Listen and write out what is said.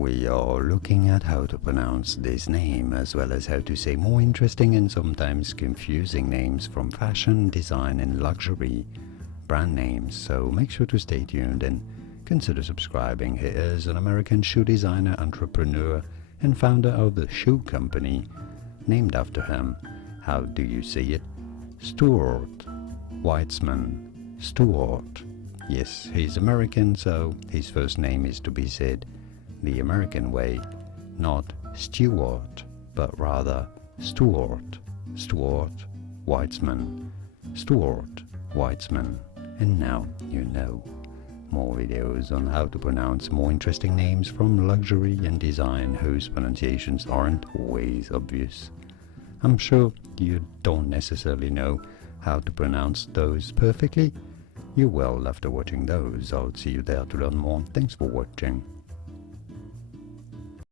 we are looking at how to pronounce this name, as well as how to say more interesting and sometimes confusing names from fashion, design and luxury brand names, so make sure to stay tuned and consider subscribing. He is an American shoe designer, entrepreneur and founder of the shoe company named after him. How do you say it? Stuart Weitzman. Stuart. Yes, he's American, so his first name is to be said the American way, not Stuart, but rather Stuart. Stuart Weitzman. Stuart Weitzman. And now you know. More videos on how to pronounce more interesting names from luxury and design whose pronunciations aren't always obvious. I'm sure you don't necessarily know how to pronounce those perfectly. You will after watching those. I'll see you there to learn more. Thanks for watching.